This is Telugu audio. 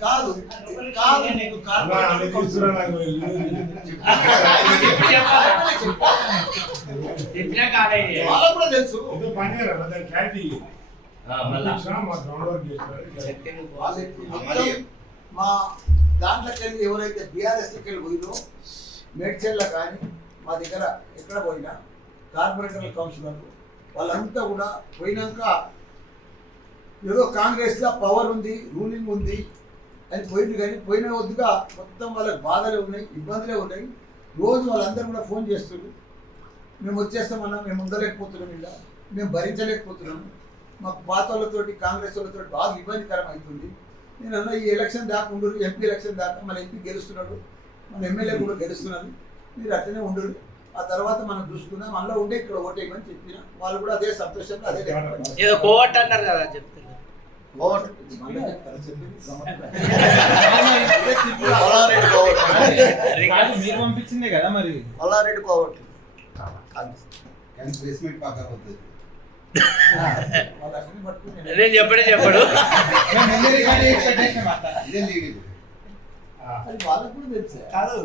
కాదు కాదు నీకు వాళ్ళకు కూడా తెలుసు. మా దాంట్లోకి ఎవరైతే బీఆర్ఎస్కి వెళ్ళి పోయిందో మేడ్చల్లో కానీ మా దగ్గర ఎక్కడ పోయినా కార్పొరేటర్ కౌన్సిలర్లు వాళ్ళంతా కూడా పోయినాక ఏదో కాంగ్రెస్లో పవర్ ఉంది రూలింగ్ ఉంది అని పోయింది కానీ పోయిన వద్దుగా మొత్తం వాళ్ళకి బాధలే ఉన్నాయి ఇబ్బందులే ఉన్నాయి. రోజు వాళ్ళందరూ కూడా ఫోన్ చేస్తున్నారు. మేము వచ్చేస్తామన్నా మేము ఉండలేకపోతున్నాం ఇలా. మేము భరించలేకపోతున్నాము. మాకు పాత వాళ్ళతోటి కాంగ్రెస్ వాళ్ళతోటి బాగా ఇబ్బందికరం అవుతుంది. నేను అన్న ఈ ఎలక్షన్ దాకా ఉండరు ఎంపీ ఎలక్షన్ దాకా. మన ఎంపీ గెలుస్తున్నాడు. మన ఎమ్మెల్యే కూడా గెలుస్తున్నది మీరు అట్లనే ఉండరు ఆ తర్వాత మనం చూసుకుందాం. మనలో ఉండే ఇక్కడ ఓటేయమని చెప్పిన. వాళ్ళు కూడా అదే సంతోషంగా అదే. ఏదో కోవట్ అన్నారు కదా చెప్తారా? మీరు పంపించిందే కదా మరి. మల్లారెడ్డి నేను- చెప్పడే చెప్పడు. వాళ్ళకు కూడా తెలుసా. కాదు